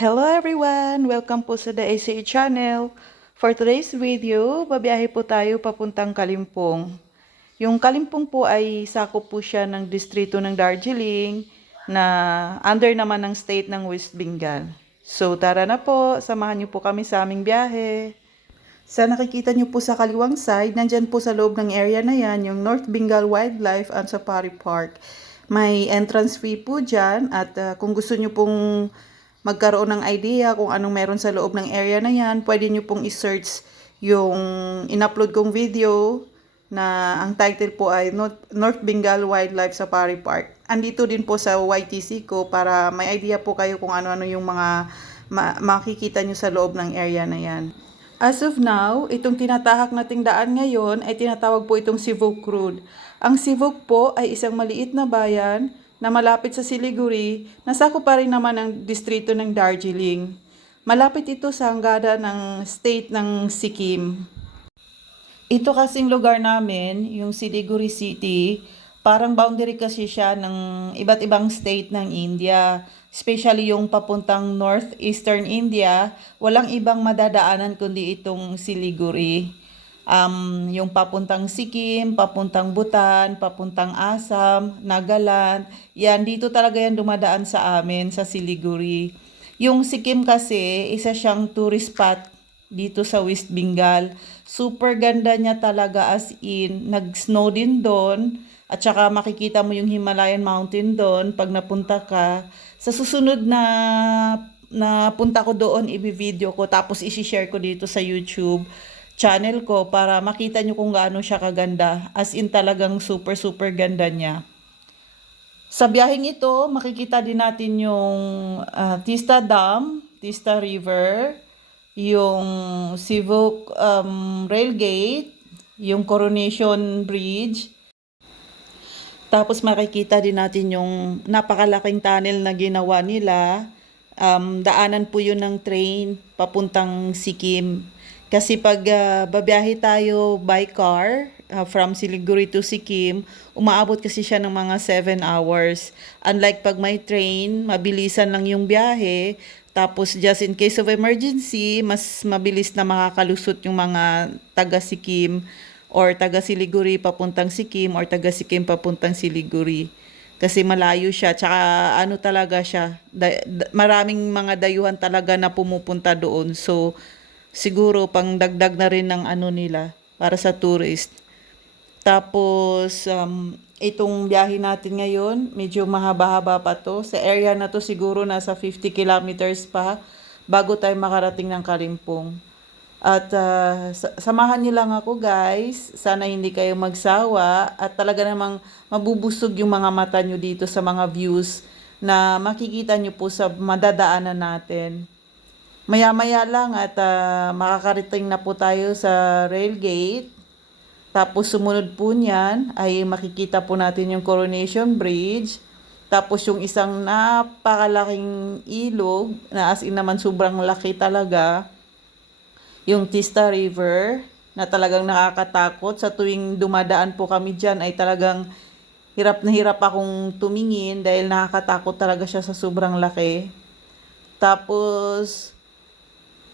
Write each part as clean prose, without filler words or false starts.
Hello everyone! Welcome po sa The ACE Channel. For today's video, babiyahe po tayo papuntang Kalimpong. Yung Kalimpong po ay sakop po siya ng distrito ng Darjeeling na under naman ng state ng West Bengal. So tara na po, samahan niyo po kami sa aming biyahe. Sa nakikita niyo po sa kaliwang side, nandyan po sa loob ng area na yan, yung North Bengal Wildlife and Safari Park. May entrance fee po dyan at kung gusto niyo pong magkaroon ng idea kung anong meron sa loob ng area na yan, pwede nyo pong i-search yung in-upload kong video na ang title po ay North Bengal Wildlife Safari Park. Andito din po sa YTC ko para may idea po kayo kung ano-ano yung mga makikita nyo sa loob ng area na yan. As of now, itong tinatahak nating daan ngayon ay tinatawag po itong Sivok Road. Ang Sivok po ay isang maliit na bayan na malapit sa Siliguri, nasako pa rin naman ang distrito ng Darjeeling. Malapit ito sa hanggada ng state ng Sikkim. Ito kasing lugar namin, yung Siliguri City, parang boundary kasi siya ng iba't ibang state ng India. Especially yung papuntang northeastern India, walang ibang madadaanan kundi itong Siliguri. Yung papuntang Sikkim, papuntang Bhutan, papuntang Assam, Nagaland, yan, dito talaga yan dumadaan sa amin, sa Siliguri. Yung Sikkim kasi, isa siyang tourist spot dito sa West Bengal. Super ganda niya talaga, as in, nag-snow din doon, at saka makikita mo yung Himalayan Mountain doon pag napunta ka. Sa susunod na punta ko doon, i-video ko, tapos i-share ko dito sa YouTube channel ko para makita nyo kung gaano siya kaganda. As in talagang super super ganda niya. Sa biyaheng ito, makikita din natin yung Tista Dam, Tista River, yung Sivok Railgate, yung Coronation Bridge. Tapos makikita din natin yung napakalaking tunnel na ginawa nila. Daanan po yun ng train papuntang Sikkim. Kasi pag babiyahe tayo by car from Siliguri to Sikkim, umaabot kasi siya ng mga 7 hours. Unlike pag may train, mabilisan lang yung biyahe. Tapos just in case of emergency, mas mabilis na makakalusot yung mga taga Sikkim or taga Siliguri papuntang Sikkim or taga Sikkim papuntang Siliguri. Kasi malayo siya, tsaka ano talaga siya, maraming mga dayuhan talaga na pumupunta doon. So, siguro pang dagdag na rin ng ano nila para sa tourist. Tapos, itong biyahe natin ngayon, medyo mahaba-haba pa to. Sa area na to siguro nasa 50 kilometers pa bago tayo makarating ng Kalimpong. At samahan niyo lang ako guys. Sana hindi kayo magsawa at talaga namang mabubusog yung mga mata nyo dito sa mga views na makikita nyo po sa madadaanan natin. Maya-maya lang at makakarating na po tayo sa rail gate. Tapos sumunod po niyan ay makikita po natin yung Coronation Bridge. Tapos yung isang napakalaking ilog na as in naman sobrang laki talaga. Yung Tista River na talagang nakakatakot. Sa tuwing dumadaan po kami dyan ay talagang hirap na hirap akong tumingin dahil nakakatakot talaga siya sa sobrang laki. Tapos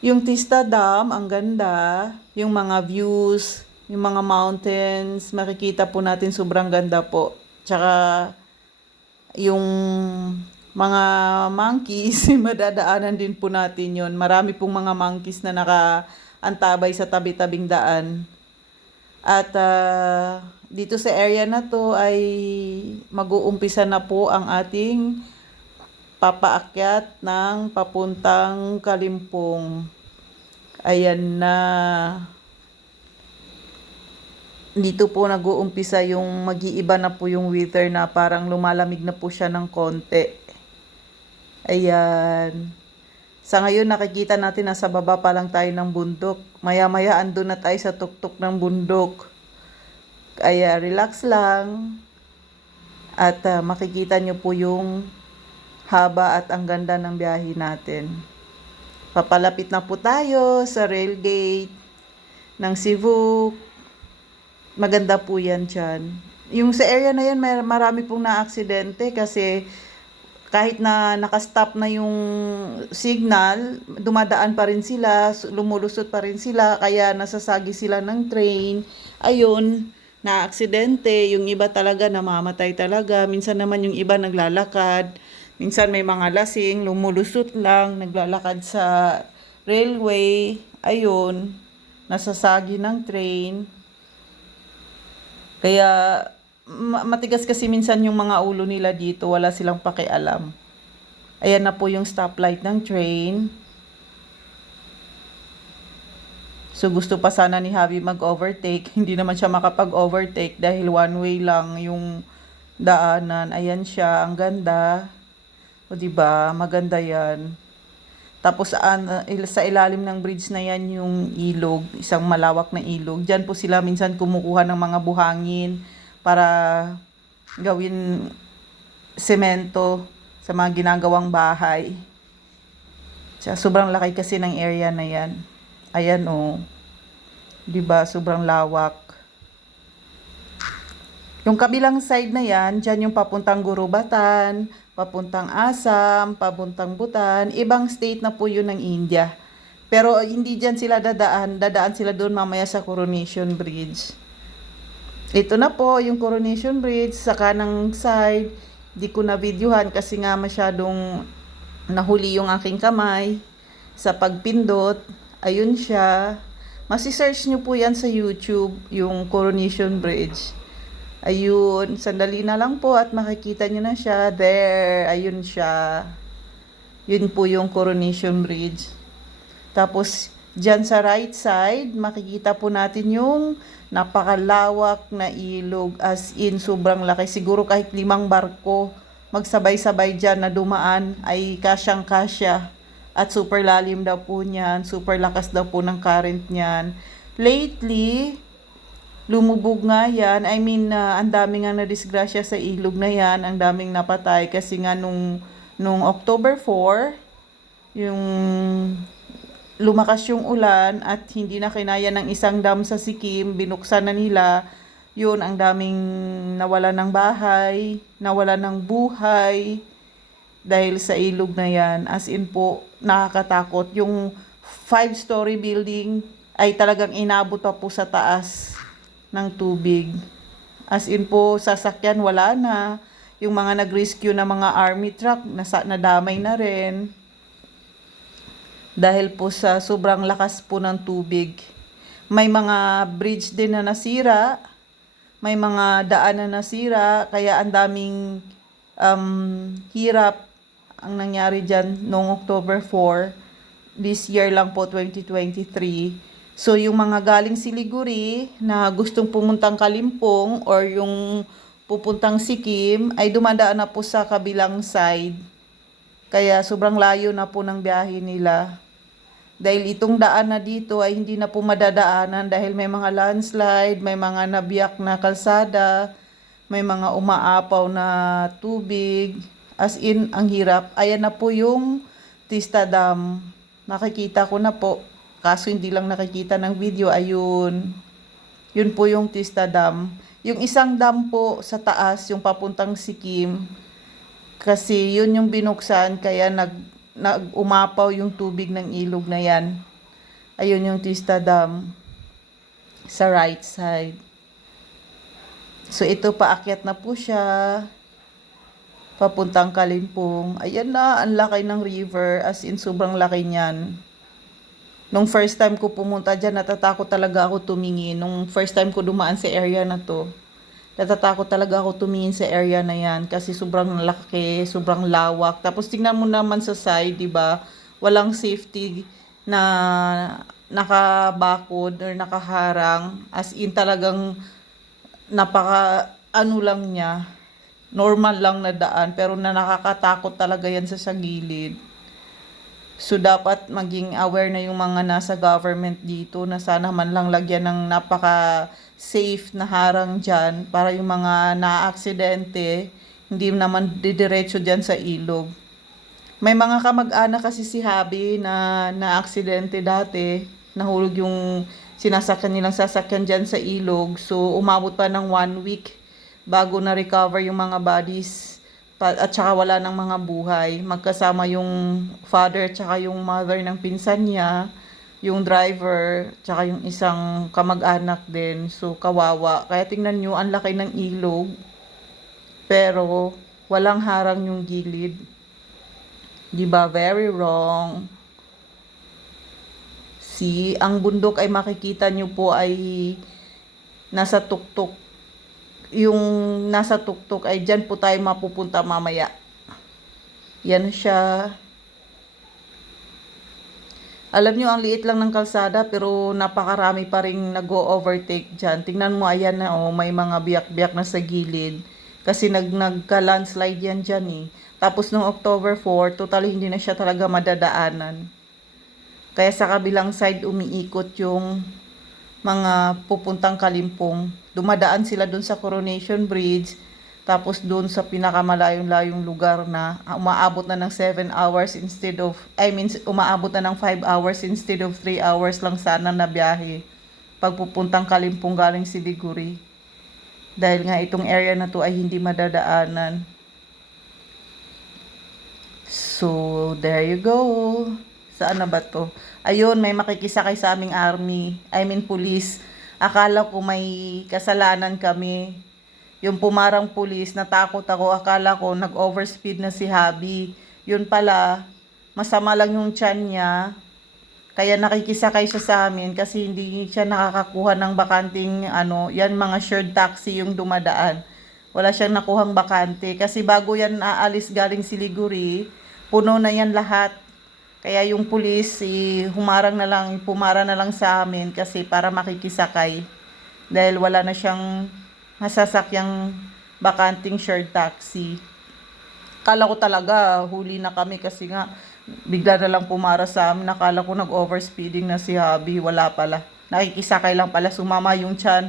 yung Tista Dam, ang ganda. Yung mga views, yung mga mountains, makikita po natin sobrang ganda po. Tsaka yung mga monkeys, madadaanan din po natin yon. Marami pong mga monkeys na nakaantabay sa tabi-tabing daan. At dito sa area na to ay mag-uumpisa na po ang ating papaakyat ng papuntang Kalimpong. Ayan na. Dito po nag-uumpisa yung mag-iiba na po yung weather na parang lumalamig na po siya ng konti. Ayan. Sa ngayon nakikita natin nasa baba pa lang tayo ng bundok. Maya-maya andun na tayo sa tuktok ng bundok. Kaya relax lang. At makikita nyo po yung haba at ang ganda ng biyahe natin. Papalapit na po tayo sa rail gate ng Cebu. Maganda po yan dyan. Yung sa area na yan, marami pong na-aksidente kasi kahit na nakastop na yung signal, dumadaan pa rin sila, lumulusot pa rin sila, kaya nasasagi sila ng train. Ayun, na aksidente, yung iba talaga namamatay talaga, minsan naman yung iba naglalakad, minsan may mga lasing, lumulusot lang, naglalakad sa railway, ayun, nasasagi ng train. Kaya matigas kasi minsan yung mga ulo nila dito, wala silang pakialam. Ayan na po yung stoplight ng train. So gusto pa sana ni Javi mag-overtake, hindi naman siya makapag-overtake dahil one way lang yung daanan. Ayan siya, ang ganda. O di ba, maganda 'yan. Tapos sa ilalim ng bridge na yan yung ilog, isang malawak na ilog. Diyan po sila minsan kumukuha ng mga buhangin para gawin semento sa mga ginagawang bahay. Sobrang laki kasi ng area na yan. Ayan oh. 'Di ba? Sobrang lawak. Yung kabilang side na yan, dyan yung papuntang Gurubatan, papuntang Assam, papuntang Bhutan, ibang state na po yun ng India. Pero hindi dyan sila dadaan sila doon mamaya sa Coronation Bridge. Ito na po yung Coronation Bridge sa kanang side. Di ko na videohan kasi nga masyadong nahuli yung aking kamay sa pagpindot. Ayun siya. Masi-search nyo po yan sa YouTube, yung Coronation Bridge. Ayun, sandali na lang po at makikita nyo na siya. There, ayun siya. Yun po yung Coronation Bridge. Tapos, dyan sa right side, makikita po natin yung napakalawak na ilog. As in, sobrang laki. Siguro kahit 5 barko magsabay-sabay dyan na dumaan ay kasyang-kasya. At super lalim daw po niyan. Super lakas daw po ng current niyan. Lately, lumubog nga yan. I mean, ang daming nga na-disgrasya sa ilog na yan. Ang daming napatay kasi nga nung October 4, yung lumakas yung ulan at hindi na kinaya ng isang dam sa Sikkim, binuksan na nila. Yun, ang daming nawala ng bahay, nawala ng buhay dahil sa ilog na yan. As in po, nakakatakot. Yung 5-story building ay talagang inabot pa po sa taas ng tubig. As in po, sasakyan wala na. Yung mga nag-rescue na mga army truck, nadamay na rin. Dahil po sa sobrang lakas po ng tubig. May mga bridge din na nasira. May mga daan na nasira. Kaya ang daming hirap ang nangyari dyan noong October 4. This year lang po, 2023. So, yung mga galing Siliguri na gustong pumuntang Kalimpong or yung pupuntang Sikkim ay dumadaan na po sa kabilang side. Kaya sobrang layo na po ng biyahe nila. Dahil itong daan na dito ay hindi na po madadaanan dahil may mga landslide, may mga nabiyak na kalsada, may mga umaapaw na tubig. As in, ang hirap. Ayan na po yung Tista Dam. Nakikita ko na po. Kaso hindi lang nakikita ng video, ayun. Yun po yung Tista Dam. Yung isang dam po sa taas, yung papuntang Sikkim. Kasi yun yung binuksan, kaya umapaw yung tubig ng ilog na yan. Ayun yung Tista Dam. Sa right side. So ito, paakyat na po siya. Papuntang Kalimpong. Ayan na, ang laki ng river. As in, sobrang laki niyan. Nung first time ko pumunta dyan, natatakot talaga ako tumingin. Nung first time ko dumaan sa area na to, natatakot talaga ako tumingin sa area na yan. Kasi sobrang laki, sobrang lawak. Tapos tingnan mo naman sa side, di ba? Walang safety na nakabakod or nakaharang. As in talagang ano lang niya. Normal lang na daan. Pero nakakatakot talaga yan sa gilid. So, dapat maging aware na yung mga nasa government dito na sana man lang lagyan ng napaka-safe na harang dyan para yung mga na-aksidente, hindi naman didiretso dyan sa ilog. May mga kamag-anak kasi si Javi na na-aksidente dati, nahulog yung sinasakyan nilang sasakyan dyan sa ilog. So, umabot pa ng 1 week bago na-recover yung mga bodies. At saka wala ng mga buhay. Magkasama yung father at saka yung mother ng pinsan niya, yung driver, tsaka yung isang kamag-anak din. So, kawawa. Kaya tingnan nyo, ang laki ng ilog. Pero, walang harang yung gilid. Diba? Very wrong. See, ang bundok ay makikita nyo po ay nasa tuktok. Yung nasa tuktok ay dyan po tayo mapupunta mamaya. Yan siya. Alam nyo, ang liit lang ng kalsada pero napakarami pa rin nag-o-overtake dyan. Tingnan mo, ayan na, oh, may mga biyak-biyak na sa gilid. Kasi nagka-landslide yan dyan eh. Tapos nung October 4, totally hindi na siya talaga madadaanan. Kaya sa kabilang side umiikot yung mga pupuntang Kalimpong. Dumadaan sila dun sa Coronation Bridge. Tapos doon sa pinakamalayong-layong lugar na umaabot na ng 7 hours instead of, umaabot na ng 5 hours instead of 3 hours lang sana na biyahe. Pagpupuntang Kalimpong galing Siliguri. Dahil nga itong area na to ay hindi madadaanan. So, there you go. Saan na ba to? Ayun, may makikisakay sa aming army. Police. Akala ko may kasalanan kami. Yung pumarang pulis, natakot ako. Akala ko nag-overspeed na si Habi. Yun pala, masama lang yung tiyan niya. Kaya nakikisakay siya sa amin kasi hindi siya nakakakuha ng bakanting yan mga shared taxi yung dumadaan. Wala siyang nakuhang bakante kasi bago yan aalis galing Siliguri, puno na yan lahat. Kaya yung pulis pumara na lang sa amin kasi para makikisakay. Dahil wala na siyang masasakyang bakanting shared taxi. Kala ko talaga huli na kami kasi nga bigla na lang pumara sa amin. Nakala ko nag-overspeeding na si Habi. Wala pala. Nakikisakay lang pala. Sumama yung tiyan.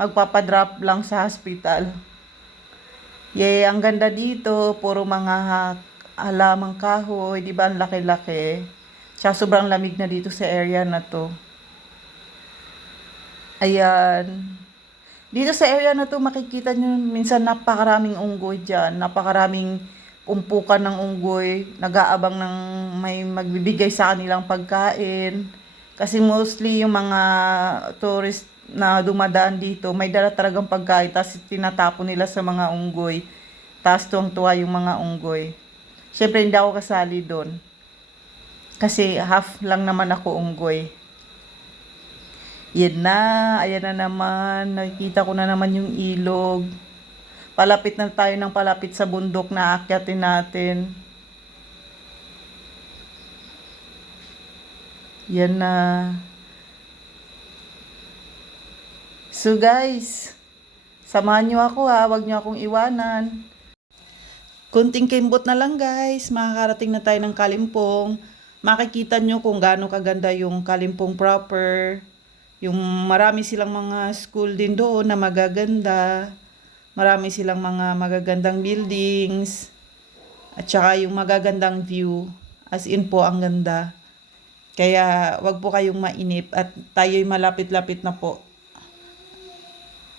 Magpapadrop lang sa hospital. Yay, ang ganda dito. Puro mga halamang kahoy. Diba ang laki-laki? Siya sobrang lamig na dito sa area na to. Ayan. Dito sa area na to makikita nyo minsan napakaraming unggoy dyan. Napakaraming umpukan ng unggoy. Nag-aabang ng may magbibigay sa kanilang pagkain. Kasi mostly yung mga tourist na dumadaan dito, may dala talagang pagkain. Tapos tinatapon nila sa mga unggoy. Tapos tuwang-tuwa yung mga unggoy. Siyempre hindi ako kasali doon. Kasi half lang naman ako unggoy. Yan na, ayan na naman, nakikita ko na naman yung ilog. Palapit na tayo ng palapit sa bundok na aakyatin natin. Yan na. So guys, samahan nyo ako ha, wag nyo akong iwanan. Kunting kimbot na lang guys, makakarating na tayo ng Kalimpong. Makikita nyo kung gaano kaganda yung Kalimpong proper. Yung marami silang mga school din doon na magaganda. Marami silang mga magagandang buildings. At saka yung magagandang view. As in po, ang ganda. Kaya wag po kayong mainip at tayo'y malapit-lapit na po.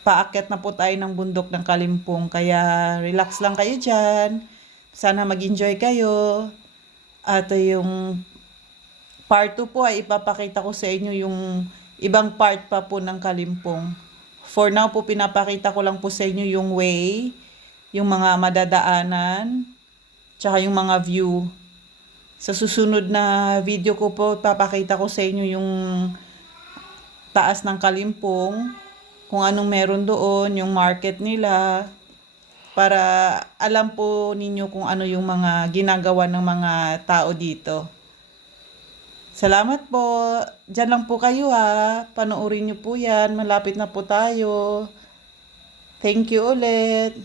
Paakyat na po tayo ng bundok ng Kalimpong. Kaya relax lang kayo dyan. Sana mag-enjoy kayo. At yung part 2 po ay ipapakita ko sa inyo yung ibang part pa po ng Kalimpong. For now po, pinapakita ko lang po sa inyo yung way, yung mga madadaanan, tsaka yung mga view. Sa susunod na video ko po, papakita ko sa inyo yung taas ng Kalimpong, kung anong meron doon, yung market nila, para alam po ninyo kung ano yung mga ginagawa ng mga tao dito. Salamat po. Diyan lang po kayo ha. Panoorin nyo po yan. Malapit na po tayo. Thank you ulit.